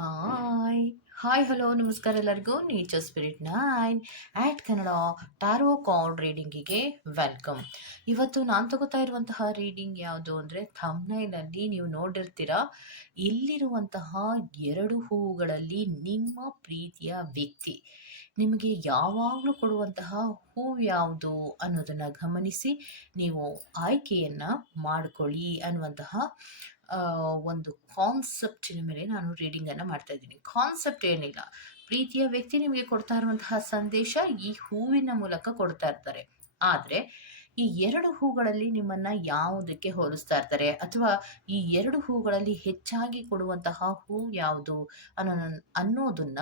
Hi hi hello ನಮಸ್ಕಾರ ಎಲ್ಲರಿಗೂ. Nature spirit nine at Kannada tarot card ರೀಡಿಂಗಿಗೆ welcome ಇವತ್ತು ನಾನು ತಗೋತಾ ಇರುವಂತಹ ರೀಡಿಂಗ್ ಯಾವುದು ಅಂದರೆ ಥಮ್ನೈನಲ್ಲಿ ನೀವು ನೋಡಿರ್ತೀರ? ಇಲ್ಲಿರುವಂತಹ ಎರಡು ಹೂವುಗಳಲ್ಲಿ ನಿಮ್ಮ ಪ್ರೀತಿಯ ವ್ಯಕ್ತಿ. ನಿಮಗೆ ಯಾವಾಗಲೂ ಕೊಡುವಂತಹ ಹೂವು ಯಾವುದು ಅನ್ನೋದನ್ನು ಗಮನಿಸಿ ನೀವು ಆಯ್ಕೆಯನ್ನು ಮಾಡಿಕೊಳ್ಳಿ ಅನ್ನುವಂತಹ ಒಂದು ಕಾನ್ಸೆಪ್ಟಿನ ಮೇಲೆ ನಾನು ರೀಡಿಂಗನ್ನು ಮಾಡ್ತಾ ಇದ್ದೀನಿ. ಕಾನ್ಸೆಪ್ಟ್ ಏನಿಲ್ಲ. ಪ್ರೀತಿಯ ವ್ಯಕ್ತಿ ನಿಮಗೆ ಕೊಡ್ತಾ ಇರುವಂತಹ ಸಂದೇಶ ಈ ಹೂವಿನ ಮೂಲಕ ಕೊಡ್ತಾ ಇರ್ತಾರೆ. ಆದರೆ ಈ ಎರಡು ಹೂಗಳಲ್ಲಿ ನಿಮ್ಮನ್ನ ಯಾವುದಕ್ಕೆ ಹೋಲಿಸ್ತಾ ಇರ್ತಾರೆ? ಅಥವಾ ಈ ಎರಡು ಹೂಗಳಲ್ಲಿ ಹೆಚ್ಚಾಗಿ ಕೊಡುವಂತಹ ಹೂ ಯಾವುದು ಅನ್ನೋ ಅನ್ನೋದನ್ನ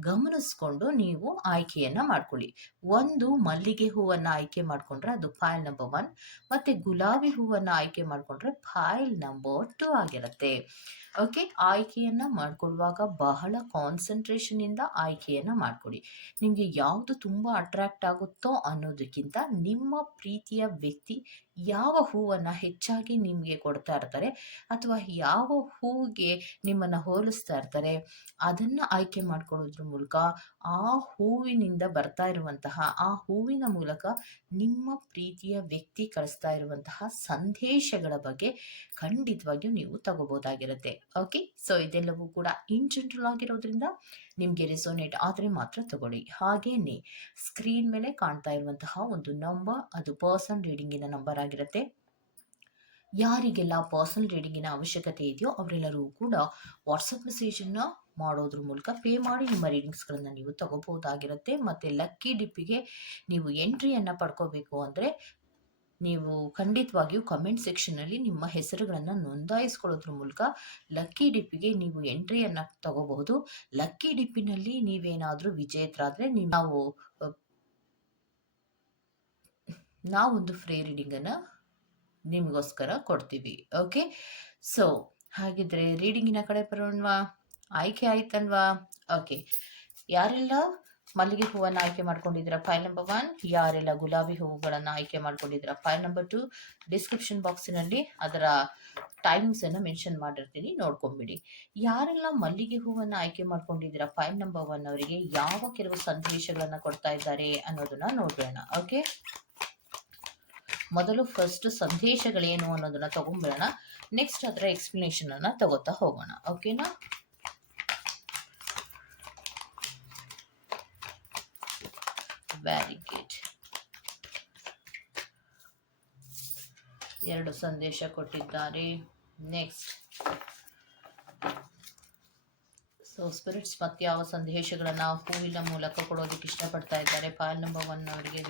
ಗಮನಿಸ್ಕೊಂಡು ನೀವು ಆಯ್ಕೆಯನ್ನ ಮಾಡ್ಕೊಳ್ಳಿ. ಒಂದು, ಮಲ್ಲಿಗೆ ಹೂವನ್ನ ಆಯ್ಕೆ ಮಾಡ್ಕೊಂಡ್ರೆ ಅದು ಫೈಲ್ ನಂಬರ್ ಒನ್ ಮತ್ತೆ ಗುಲಾಬಿ ಹೂವನ್ನ ಆಯ್ಕೆ ಮಾಡ್ಕೊಂಡ್ರೆ ಫೈಲ್ ನಂಬರ್ ಟು ಆಗಿರುತ್ತೆ. ಓಕೆ ಆಯ್ಕೆಯನ್ನ ಮಾಡ್ಕೊಳ್ಳುವಾಗ ಬಹಳ ಕಾನ್ಸಂಟ್ರೇಷನ್ ಇಂದ ಆಯ್ಕೆಯನ್ನ ಮಾಡ್ಕೊಳ್ಳಿ. ನಿಮಗೆ ಯಾವುದು ತುಂಬಾ ಅಟ್ರಾಕ್ಟ್ ಆಗುತ್ತೋ ಅನ್ನೋದಕ್ಕಿಂತ ನಿಮ್ಮ ಪ್ರೀತಿಯ ವ್ಯಕ್ತಿ ಯಾವ ಹೂವನ್ನ ಹೆಚ್ಚಾಗಿ ನಿಮಗೆ ಕೊಡ್ತಾ ಇರ್ತಾರೆ ಅಥವಾ ಯಾವ ಹೂವಿಗೆ ನಿಮ್ಮನ್ನ ಹೋಲಿಸ್ತಾ ಇರ್ತಾರೆ, ಅದನ್ನ ಆಯ್ಕೆ ಮಾಡ್ಕೊಳ್ಳೋದ್ರ ಮೂಲಕ ಆ ಹೂವಿನಿಂದ ಬರ್ತಾ ಇರುವಂತಹ, ಆ ಹೂವಿನ ಮೂಲಕ ನಿಮ್ಮ ಪ್ರೀತಿಯ ವ್ಯಕ್ತಿ ಕಳಿಸ್ತಾ ಇರುವಂತಹ ಸಂದೇಶಗಳ ಬಗ್ಗೆ ಖಂಡಿತವಾಗಿಯೂ ನೀವು ತಗೋಬಹುದಾಗಿರುತ್ತೆ. ಓಕೆ ಸೊ ಇದೆಲ್ಲವೂ ಕೂಡ ಇನ್ ಜನರಲ್ ಆಗಿರೋದ್ರಿಂದ ನಿಮಗೆ ರೆಸೋನೇಟ್ ಆದರೆ ಮಾತ್ರ ತಗೊಳ್ಳಿ. ಹಾಗೇನೆ ಸ್ಕ್ರೀನ್ ಮೇಲೆ ಕಾಣ್ತಾ ಇರುವಂತಹ ಒಂದು ನಂಬರ್ ಅದು ಪರ್ಸನ್ ರೀಡಿಂಗಿನ ನಂಬರ್ ಆಗಿರುತ್ತೆ. ಯಾರಿಗೆಲ್ಲ ಪರ್ಸನಲ್ ರೀಡಿಂಗಿನ ಅವಶ್ಯಕತೆ ಇದೆಯೋ ಅವರೆಲ್ಲರೂ ಕೂಡ ವಾಟ್ಸಪ್ ಮೆಸೇಜನ್ನು ಮಾಡೋದ್ರ ಮೂಲಕ ಪೇ ಮಾಡಿ ನಿಮ್ಮ ರೀಡಿಂಗ್ಸ್ಗಳನ್ನು ನೀವು ತಗೋಬಹುದಾಗಿರುತ್ತೆ. ಮತ್ತು ಲಕ್ಕಿ ಡಿಪ್ಪಿಗೆ ನೀವು ಎಂಟ್ರಿಯನ್ನು ಪಡ್ಕೋಬೇಕು ಅಂದರೆ ನೀವು ಖಂಡಿತವಾಗಿಯೂ ಕಮೆಂಟ್ ಸೆಕ್ಷನಲ್ಲಿ ನಿಮ್ಮ ಹೆಸರುಗಳನ್ನು ನೋಂದಾಯಿಸ್ಕೊಳ್ಳೋದ್ರ ಮೂಲಕ ಲಕ್ಕಿ ಡಿಪ್ಪಿಗೆ ನೀವು ಎಂಟ್ರಿಯನ್ನು ತಗೋಬಹುದು. ಲಕ್ಕಿ ಡಿಪ್ಪಿನಲ್ಲಿ ನೀವೇನಾದರೂ ವಿಜೇತರಾದರೆ ನೀವು ನಾವು, ನಾವೊಂದು ಫ್ರೀ ರೀಡಿಂಗನ್ನು ನಿಮಗೋಸ್ಕರ ಕೊಡ್ತೀವಿ ಓಕೆ ಸೊ ಹಾಗಿದ್ರೆ ರೀಡಿಂಗಿನ ಕಡೆ ಬರೋಣವಾ? ಆಯ್ಕೆ ಆಯ್ತಲ್ವಾ ಓಕೆ ಯಾರೆಲ್ಲ ಮಲ್ಲಿಗೆ ಹೂವನ್ನು ಆಯ್ಕೆ ಮಾಡ್ಕೊಂಡಿದ್ದೀರಾ? ಫೈಲ್ ನಂಬರ್ ಒನ್ ಯಾರೆಲ್ಲ ಗುಲಾಬಿ ಹೂವುಗಳನ್ನು ಆಯ್ಕೆ ಮಾಡ್ಕೊಂಡಿದ್ದೀರಾ? ಫೈಲ್ ನಂಬರ್ ಟು ಡಿಸ್ಕ್ರಿಪ್ಷನ್ ಬಾಕ್ಸಿನಲ್ಲಿ ಅದರ ಟೈಮಿಂಗ್ಸ್ ಅನ್ನು ಮೆನ್ಷನ್ ಮಾಡಿರ್ತೀನಿ, ನೋಡ್ಕೊಂಬಿಡಿ. ಯಾರೆಲ್ಲ ಮಲ್ಲಿಗೆ ಹೂವನ್ನು ಆಯ್ಕೆ ಮಾಡ್ಕೊಂಡಿದ್ದೀರಾ? ಫೈಲ್ ನಂಬರ್ ಒನ್ ಅವರಿಗೆ ಯಾವ ಕೆಲವು ಸಂದೇಶಗಳನ್ನು ಕೊಡ್ತಾ ಇದ್ದಾರೆ ಅನ್ನೋದನ್ನ ನೋಡೋಣ ಓಕೆ ಮೊದಲು ಫಸ್ಟ್ ಸಂದೇಶಗಳೇನು ಅನ್ನೋದನ್ನ ತಗೊಂಡ್ಬಿಡೋಣ. ನೆಕ್ಸ್ಟ್ ಅದರ ಎಕ್ಸ್ಪ್ಲನೇಷನ್ ಅನ್ನ ತಗೋತಾ ಹೋಗೋಣ ಓಕೆನಾ ಗುಡ್ ಎರಡು ಸಂದೇಶ ಕೊಟ್ಟಿದ್ದಾರೆ. ನೆಕ್ಸ್ಟ್ ಸೊ ಸ್ಪಿರಿಟ್ಸ್ ಮತ್ತೆ ಯಾವ ಸಂದೇಶಗಳನ್ನು ಹೂವಿನ ಮೂಲಕ ಕೊಡೋದಕ್ಕೆ ಇಷ್ಟಪಡ್ತಾ ಇದ್ದಾರೆ? ಫೈಲ್ ನಂಬರ್ ಒನ್ ಅವರಿಗೆ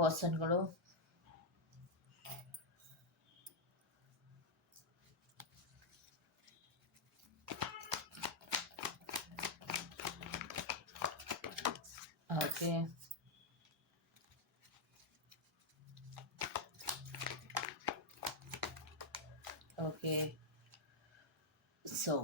ಪರ್ಸನ್ಗಳು ಓಕೆ ಓಕೆ. ಸೊ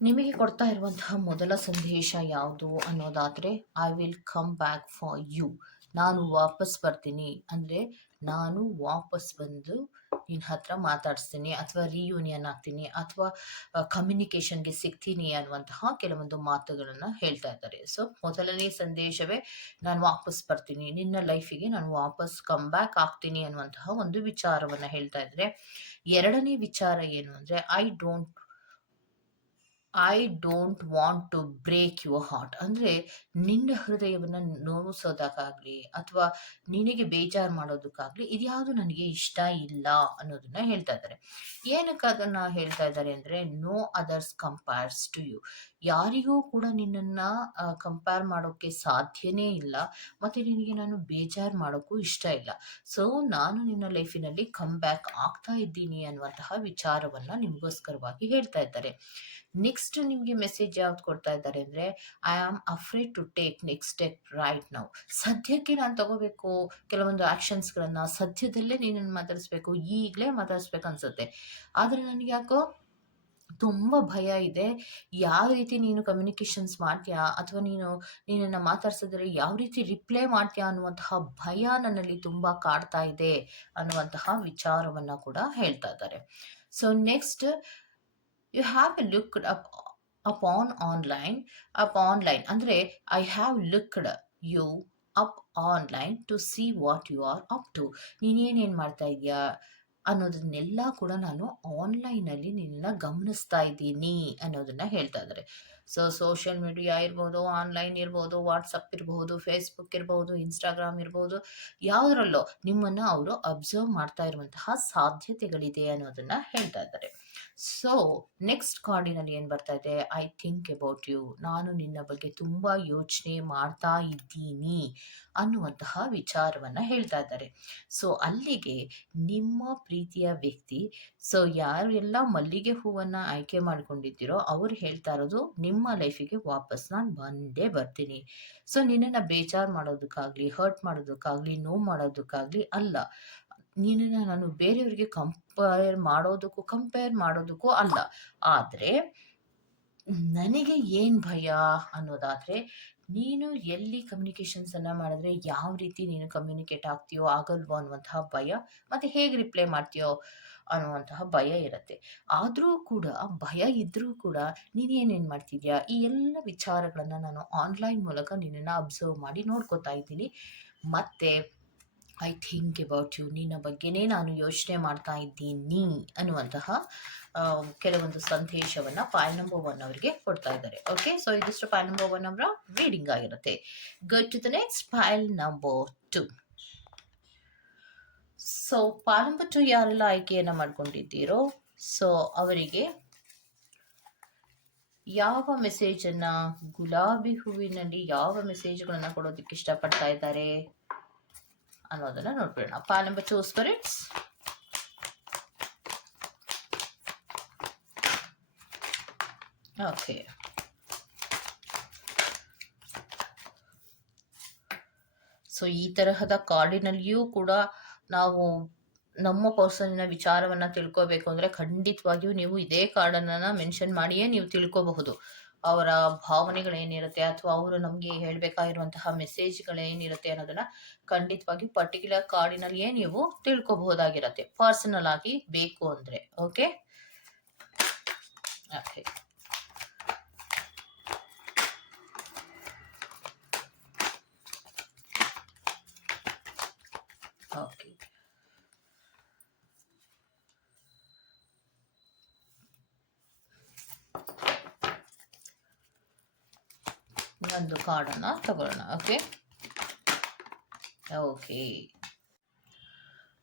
ನಿಮಗೆ ಕೊಡ್ತಾ ಇರುವಂತಹ ಮೊದಲ ಸಂದೇಶ ಯಾವುದು ಅನ್ನೋದಾದರೆ I will come back for you ನಾನು ವಾಪಸ್ ಬರ್ತೀನಿ. ಅಂದರೆ, ನಾನು ವಾಪಸ್ ಬಂದು ನಿನ್ನ ಹತ್ರ ಮಾತಾಡಿಸ್ತೀನಿ ಅಥವಾ ರಿಯೂನಿಯನ್ ಆಗ್ತೀನಿ ಅಥವಾ ಕಮ್ಯುನಿಕೇಷನ್ಗೆ ಸಿಗ್ತೀನಿ ಅನ್ನುವಂತಹ ಕೆಲವೊಂದು ಮಾತುಗಳನ್ನು ಹೇಳ್ತಾ ಇದ್ದಾರೆ. ಸೊ ಮೊದಲನೇ ಸಂದೇಶವೇ ನಾನು ವಾಪಸ್ ಬರ್ತೀನಿ. ನಿನ್ನ ಲೈಫಿಗೆ ನಾನು ವಾಪಸ್ ಕಮ್ ಬ್ಯಾಕ್ ಆಗ್ತೀನಿ ಅನ್ನುವಂತಹ ಒಂದು ವಿಚಾರವನ್ನು ಹೇಳ್ತಾ ಇದ್ದಾರೆ ಎರಡನೇ ವಿಚಾರ ಏನು ಅಂದರೆ I don't I don't want to break your heart ಅಂದರೆ ನಿನ್ನ ಹೃದಯವನ್ನು ನೋವಿಸೋದಕ್ಕಾಗಲಿ ಅಥವಾ ನಿನಗೆ ಬೇಜಾರು ಮಾಡೋದಕ್ಕಾಗಲಿ ಇದ್ಯಾವುದು ನನಗೆ ಇಷ್ಟ ಇಲ್ಲ ಅನ್ನೋದನ್ನ ಹೇಳ್ತಾ ಇದ್ದಾರೆ. ಏನಕ್ಕೆ ಅದನ್ನು ಹೇಳ್ತಾ ಇದ್ದಾರೆ ಅಂದರೆ no others compares to you ಯಾರಿಗೂ ಕೂಡ ನಿನ್ನನ್ನು ಕಂಪೇರ್ ಮಾಡೋಕ್ಕೆ ಸಾಧ್ಯನೇ ಇಲ್ಲ. ಮತ್ತು ನಿನಗೆ ನಾನು ಬೇಜಾರು ಮಾಡೋಕ್ಕೂ ಇಷ್ಟ ಇಲ್ಲ. ಸೊ ನಾನು ನಿನ್ನ ಲೈಫಿನಲ್ಲಿ ಕಮ್ ಬ್ಯಾಕ್ ಆಗ್ತಾ ಇದ್ದೀನಿ ಅನ್ನುವಂತಹ ವಿಚಾರವನ್ನು ನಿಮಗೋಸ್ಕರವಾಗಿ ಹೇಳ್ತಾ ಇದ್ದಾರೆ. ನೆಕ್ಸ್ಟ್ ನಿಮಗೆ ಮೆಸೇಜ್ ಯಾವ್ದು ಕೊಡ್ತಾ ಇದ್ದಾರೆ ಅಂದರೆ I am afraid to take next step right now ಸದ್ಯಕ್ಕೆ ನಾನು ತಗೋಬೇಕು. ಕೆಲವೊಂದು ಆ್ಯಕ್ಷನ್ಸ್ಗಳನ್ನು ಸದ್ಯದಲ್ಲೇ ನೀನು ಮಾತಾಡಿಸ್ಬೇಕು, ಈಗಲೇ ಮಾತಾಡಿಸ್ಬೇಕು ಅನ್ಸುತ್ತೆ. ಆದರೆ ನನಗೆ ಯಾಕೋ ತುಂಬ ಭಯ ಇದೆ. ಯಾವ ರೀತಿ ನೀನು ಕಮ್ಯುನಿಕೇಷನ್ಸ್ ಮಾಡ್ತೀಯಾ? ಅಥವಾ ನೀನು, ನೀನನ್ನು ಮಾತಾಡ್ಸಿದ್ರೆ ಯಾವ ರೀತಿ ರಿಪ್ಲೈ ಮಾಡ್ತೀಯಾ ಅನ್ನುವಂತಹ ಭಯ ನನ್ನಲ್ಲಿ ತುಂಬ ಕಾಡ್ತಾ ಇದೆ ಅನ್ನುವಂತಹ ವಿಚಾರವನ್ನು ಕೂಡ ಹೇಳ್ತಾ ಇದ್ದಾರೆ. So next you have looked up upon online up online ಅಂದರೆ I have looked you up online to see what you are up to ನೀನೇನೇನು ಮಾಡ್ತಾ ಇದೆಯಾ ಅನ್ನೋದನ್ನೆಲ್ಲ ಕೂಡ ನಾನು ಆನ್ಲೈನಲ್ಲಿ ನಿನ್ನ ಗಮನಿಸ್ತಾ ಇದ್ದೀನಿ ಅನ್ನೋದನ್ನು ಹೇಳ್ತಾ ಇದ್ದಾರೆ. ಸೊ ಸೋಷಿಯಲ್ ಮೀಡಿಯಾ ಇರ್ಬೋದು ಆನ್ಲೈನ್ ಇರ್ಬೋದು ವಾಟ್ಸಪ್ ಇರ್ಬೋದು ಫೇಸ್ಬುಕ್ ಇರ್ಬೋದು ಇನ್ಸ್ಟಾಗ್ರಾಮ್ ಇರ್ಬೋದು, ಯಾವುದರಲ್ಲೋ ನಿಮ್ಮನ್ನು ಅವರು ಅಬ್ಸರ್ವ್ ಮಾಡ್ತಾ ಇರುವಂತಹ ಸಾಧ್ಯತೆಗಳಿದೆ ಅನ್ನೋದನ್ನು ಹೇಳ್ತಾ ಇದ್ದಾರೆ. ಸೊ ನೆಕ್ಸ್ಟ್ ಕಾರ್ಡಿನಲ್ಲಿ ಏನು ಬರ್ತಾ ಇದೆ? ಐ ಥಿಂಕ್ ಅಬೌಟ್ ಯು ನಾನು ನಿನ್ನ ಬಗ್ಗೆ ತುಂಬ ಯೋಚನೆ ಮಾಡ್ತಾ ಇದ್ದೀನಿ ಅನ್ನುವಂತಹ ವಿಚಾರವನ್ನ ಹೇಳ್ತಾ ಇದ್ದಾರೆ. ಸೊ ಅಲ್ಲಿಗೆ ನಿಮ್ಮ ಪ್ರೀತಿಯ ವ್ಯಕ್ತಿ ಸೊ ಯಾರೆಲ್ಲ ಮಲ್ಲಿಗೆ ಹೂವನ್ನ ಆಯ್ಕೆ ಮಾಡ್ಕೊಂಡಿದ್ದೀರೋ ಅವ್ರು ಹೇಳ್ತಾ ಇರೋದು ನಿಮ್ಮ ಲೈಫಿಗೆ ವಾಪಸ್ ನಾನು ಬಂದೇ ಬರ್ತೀನಿ. ಸೊ ನಿನ್ನನ್ನು ಬೇಜಾರು ಮಾಡೋದಕ್ಕಾಗ್ಲಿ ಹರ್ಟ್ ಮಾಡೋದಕ್ಕಾಗ್ಲಿ ನೋವು ಮಾಡೋದಕ್ಕಾಗ್ಲಿ ಅಲ್ಲ. ನಿನ್ನನ್ನು ನಾನು ಬೇರೆಯವರಿಗೆ ಕಂಪೇರ್ ಮಾಡೋದಕ್ಕೂ ಕಂಪೇರ್ ಮಾಡೋದಕ್ಕೂ ಅಲ್ಲ. ಆದರೆ, ನನಗೆ ಏನು ಭಯ ಅನ್ನೋದಾದರೆ, ನೀನು ಎಲ್ಲಿ ಕಮ್ಯುನಿಕೇಷನ್ಸನ್ನು ಮಾಡಿದ್ರೆ ಯಾವ ರೀತಿ ನೀನು ಕಮ್ಯುನಿಕೇಟ್ ಆಗ್ತೀಯೋ ಆಗಲ್ವೋ ಅನ್ನುವಂತಹ ಭಯ, ಮತ್ತು ಹೇಗೆ ರಿಪ್ಲೈ ಮಾಡ್ತೀಯೋ ಅನ್ನುವಂತಹ ಭಯ ಇರುತ್ತೆ. ಆದರೂ ಕೂಡ, ಭಯ ಇದ್ದರೂ ಕೂಡ ನೀನೇನೇನು ಮಾಡ್ತಿದ್ಯಾ? ಈ ಎಲ್ಲ ವಿಚಾರಗಳನ್ನು ನಾನು ಆನ್ಲೈನ್ ಮೂಲಕ ನಿನ್ನನ್ನು ಅಬ್ಸರ್ವ್ ಮಾಡಿ ನೋಡ್ಕೋತಾ ಇದ್ದೀನಿ. ಮತ್ತು ಐ ಥಿಂಕ್ ಅಬೌಟ್ ಯು ನಿನ್ನ ಬಗ್ಗೆನೇ ನಾನು ಯೋಚನೆ ಮಾಡ್ತಾ ಇದ್ದೀನಿ ಅನ್ನುವಂತಹ ಕೆಲವೊಂದು ಸಂದೇಶವನ್ನು ಫೈಲ್ ನಂಬರ್ ಒನ್ ಅವರಿಗೆ ಕೊಡ್ತಾ ಇದ್ದಾರೆ. ಓಕೆ ಸೊ ಇದಿಷ್ಟು ಫೈಲ್ ನಂಬರ್ ಒನ್ ಅವರ ರೀಡಿಂಗ್ ಆಗಿರುತ್ತೆ. Got to the next pile number two so pile number two ಯಾರೆಲ್ಲ ಆಯ್ಕೆಯನ್ನು ಮಾಡ್ಕೊಂಡಿದ್ದೀರೋ ಸೊ ಅವರಿಗೆ ಯಾವ ಮೆಸೇಜನ್ನು ಗುಲಾಬಿ ಹೂವಿನಲ್ಲಿ ಯಾವ ಮೆಸೇಜ್ಗಳನ್ನ ಕೊಡೋದಕ್ಕೆ ಇಷ್ಟಪಡ್ತಾ ಇದ್ದಾರೆ? ಅನ್ನೋದನ್ನ ನೋಡ್ಬಿಡೋಣ pile number two spirits okay so ಈ ತರಹದ ಕಾರ್ಡಿನಲ್ಲಿಯೂ ಕೂಡ ನಾವು ನಮ್ಮ ಪರ್ಸನ್ನ ವಿಚಾರವನ್ನ ತಿಳ್ಕೋಬೇಕು ಅಂದ್ರೆ ಖಂಡಿತವಾಗಿಯೂ ನೀವು ಇದೇ ಕಾರ್ಡನ್ನ ಮೆನ್ಷನ್ ಮಾಡಿಯೇ ನೀವು ತಿಳ್ಕೋಬಹುದು. ಅವರ ಭಾವನೆಗಳೇನಿರುತ್ತೆ ಅಥವಾ ಅವರು ನಮಗೆ ಹೇಳಬೇಕಾಗಿರುವಂತಹ ಮೆಸೇಜ್ಗಳೇನಿರುತ್ತೆ ಅನ್ನೋದನ್ನ ಖಂಡಿತವಾಗಿ ಪರ್ಟಿಕ್ಯುಲರ್ ಕಾರ್ಡಿನಲ್ಲಿಯೇ ನೀವು ತಿಳ್ಕೊಬಹುದಾಗಿರತ್ತೆ. ಪರ್ಸನಲ್ ಆಗಿ ಬೇಕು ಅಂದ್ರೆ ಓಕೆ ಓಕೆ ಓಕೆ ಒಂದು ಕಾರ್ಡನ್ನು ತಗೊಳ್ಳೋಣ okay okay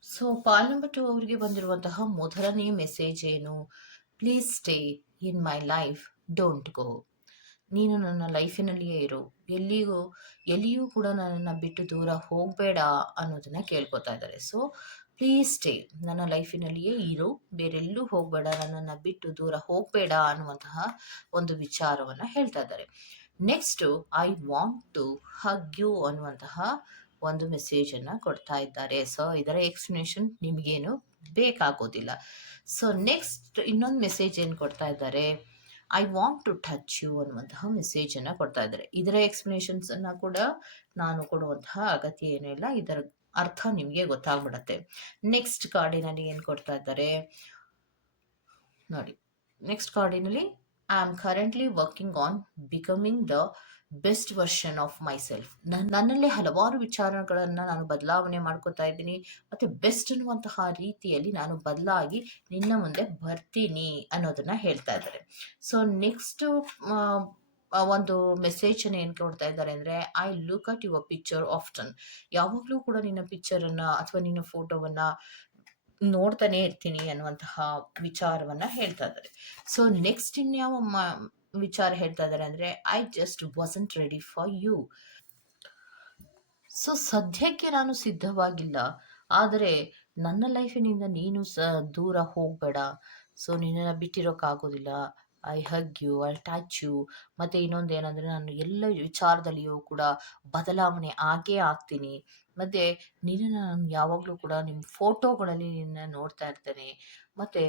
so pile number two ಅವರಿಗೆ ಬಂದಿರುವಂತಹ ಮೊದಲನೇ ಮೆಸೇಜ್ ಏನು? Please stay in my life don't go ನೀನು ನನ್ನ ಲೈಫಿನಲ್ಲಿಯೇ ಇರು. ಎಲ್ಲಿಗೂ, ಎಲ್ಲಿಯೂ ಕೂಡ ನನ್ನನ್ನು ಬಿಟ್ಟು ದೂರ ಹೋಗಬೇಡ ಅನ್ನೋದನ್ನು ಕೇಳ್ಕೊತಾ ಇದ್ದಾರೆ. ಸೊ ಪ್ಲೀಸ್ ಸ್ಟೇ ನನ್ನ ಲೈಫಿನಲ್ಲಿಯೇ ಇರು. ಬೇರೆಲ್ಲೂ ಹೋಗಬೇಡ. ನನ್ನನ್ನು ಬಿಟ್ಟು ದೂರ ಹೋಗಬೇಡ ಅನ್ನುವಂತಹ ಒಂದು ವಿಚಾರವನ್ನು ಹೇಳ್ತಾ ಇದ್ದಾರೆ. Next I want to hug you ಅನ್ನುವಂತಹ ಒಂದು ಮೆಸೇಜನ್ನು ಕೊಡ್ತಾ ಇದ್ದಾರೆ. ಸೊ ಇದರ ಎಕ್ಸ್ಪ್ಲನೇಷನ್ ನಿಮಗೇನು ಬೇಕಾಗೋದಿಲ್ಲ. ಸೊ ನೆಕ್ಸ್ಟ್ ಇನ್ನೊಂದು ಮೆಸೇಜ್ ಏನು ಕೊಡ್ತಾ ಇದ್ದಾರೆ? I want to touch you ಅನ್ನುವಂತಹ ಮೆಸೇಜನ್ನು ಕೊಡ್ತಾ ಇದ್ದಾರೆ. ಇದರ ಎಕ್ಸ್ಪ್ಲನೇಷನ್ಸನ್ನು ಕೂಡ ನಾನು ಕೊಡುವಂತಹ ಅಗತ್ಯ ಏನೂ ಇಲ್ಲ. ಇದರ ಅರ್ಥ ನಿಮಗೆ ಗೊತ್ತಾಗ್ಬಿಡತ್ತೆ. ನೆಕ್ಸ್ಟ್ ಕಾರ್ಡಿನಲ್ಲಿ ಏನು ಕೊಡ್ತಾ ಇದ್ದಾರೆ? ನೋಡಿ ನೆಕ್ಸ್ಟ್ ಕಾರ್ಡಿನಲ್ಲಿ I am currently working on becoming the best version of myself ನನ್ನಲ್ಲೇ ಹಲವಾರು ವಿಚಾರಗಳನ್ನು ನಾನು ಬದಲಾವಣೆ ಮಾಡ್ಕೋತಾ ಇದ್ದೀನಿ. ಮತ್ತು ಬೆಸ್ಟ್ ಅನ್ನುವಂತಹ ರೀತಿಯಲ್ಲಿ ನಾನು ಬದಲಾಗಿ ನಿನ್ನ ಮುಂದೆ ಬರ್ತೀನಿ ಅನ್ನೋದನ್ನು ಹೇಳ್ತಾ ಇದ್ದಾರೆ. ಸೊ ನೆಕ್ಸ್ಟ್ ಒಂದು ಮೆಸೇಜನ್ನು ಏನು ಕೊಡ್ತಾ ಇದ್ದಾರೆ ಅಂದರೆ I look at your picture often ಯಾವಾಗಲೂ ಕೂಡ ನಿನ್ನ ಪಿಕ್ಚರನ್ನು ಅಥವಾ ನಿನ್ನ ಫೋಟೋವನ್ನು ನೋಡ್ತಾನೆ ಇರ್ತೀನಿ ಅನ್ನುವಂತಹ ವಿಚಾರವನ್ನ ಹೇಳ್ತಾ ಇದ್ದಾರೆ. ಸೊ ನೆಕ್ಸ್ಟ್ ಇನ್ಯಾವ ವಿಚಾರ ಹೇಳ್ತಾ ಇದ್ದಾರೆ ಅಂದ್ರೆ I just wasn't ready for you so ಸದ್ಯಕ್ಕೆ ನಾನು ಸಿದ್ಧವಾಗಿಲ್ಲ. ಆದರೆ ನನ್ನ ಲೈಫಿನಿಂದ ನೀನು ಸ, ದೂರ ಹೋಗಬೇಡ. ಸೊ ನಿನ್ನನ್ನು ಬಿಟ್ಟಿರೋಕ್ಕಾಗೋದಿಲ್ಲ. I hug you I touch you ಮತ್ತು ಇನ್ನೊಂದು ಏನಂದರೆ ನಾನು ಎಲ್ಲ ವಿಚಾರದಲ್ಲಿಯೂ ಕೂಡ ಬದಲಾವಣೆ ಆಗೇ ಆಗ್ತೀನಿ. ಮತ್ತು ನಿನ್ನನ್ನು ನಾನು ಯಾವಾಗಲೂ ಕೂಡ ನಿಮ್ಮ ಫೋಟೋಗಳಲ್ಲಿ ನಿನ್ನ ನೋಡ್ತಾ ಇರ್ತೇನೆ. ಮತ್ತು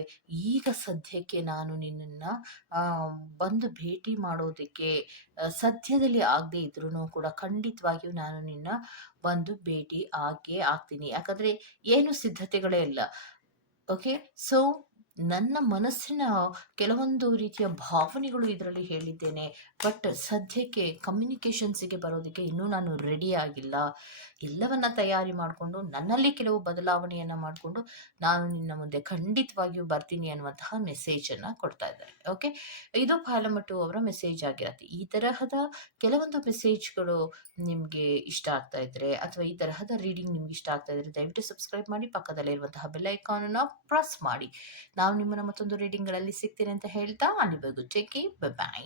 ಈಗ ಸದ್ಯಕ್ಕೆ ನಾನು ನಿನ್ನನ್ನು ಬಂದು ಭೇಟಿ ಮಾಡೋದಕ್ಕೆ ಸದ್ಯದಲ್ಲಿ ಆಗದೆ ಇದ್ರೂ ಕೂಡ ಖಂಡಿತವಾಗಿಯೂ ನಾನು ನಿನ್ನ ಬಂದು ಭೇಟಿ ಆಗೇ ಆಗ್ತೀನಿ. ಯಾಕಂದರೆ ಏನು ಸಿದ್ಧತೆಗಳೇ ಇಲ್ಲ. ಓಕೆ ಸೊ ನನ್ನ ಮನಸ್ಸಿನ ಕೆಲವೊಂದು ರೀತಿಯ ಭಾವನೆಗಳು ಇದರಲ್ಲಿ ಹೇಳಿದ್ದೇನೆ. ಬಟ್ ಸದ್ಯಕ್ಕೆ ಕಮ್ಯುನಿಕೇಷನ್ಸಿಗೆ ಬರೋದಕ್ಕೆ ಇನ್ನೂ ನಾನು ರೆಡಿ ಆಗಿಲ್ಲ. ಎಲ್ಲವನ್ನ ತಯಾರಿ ಮಾಡಿಕೊಂಡು, ನನ್ನಲ್ಲಿ ಕೆಲವು ಬದಲಾವಣೆಯನ್ನು ಮಾಡಿಕೊಂಡು, ನಾನು ನಿನ್ನ ಮುಂದೆ ಖಂಡಿತವಾಗಿಯೂ ಬರ್ತೀನಿ ಅನ್ನುವಂತಹ ಮೆಸೇಜನ್ನು ಕೊಡ್ತಾ ಇದ್ದಾರೆ. ಓಕೆ ಇದು ಪಾಲಮಟ್ಟು ಅವರ ಮೆಸೇಜ್ ಆಗಿರುತ್ತೆ. ಈ ತರಹದ ಕೆಲವೊಂದು ಮೆಸೇಜ್ಗಳು ನಿಮಗೆ ಇಷ್ಟ ಆಗ್ತಾ ಇದ್ರೆ, ಅಥವಾ ಈ ತರಹದ ರೀಡಿಂಗ್ ನಿಮ್ಗೆ ಇಷ್ಟ ಆಗ್ತಾ ಇದ್ರೆ, ದಯವಿಟ್ಟು ಸಬ್ಸ್ಕ್ರೈಬ್ ಮಾಡಿ, ಪಕ್ಕದಲ್ಲಿರುವಂತಹ ಬೆಲ್ ಐಕಾನನ್ನು ಪ್ರೆಸ್ ಮಾಡಿ. ನಾವು ನಿಮ್ಮನ್ನ ಮತ್ತೊಂದು ರೀಡಿಂಗ್ಗಳಲ್ಲಿ ಸಿಗ್ತೀನಿ ಅಂತ ಹೇಳ್ತಾ ಅಲ್ಲಿವರೆಗೂ ಟೇಕ್ ಬಾಯ್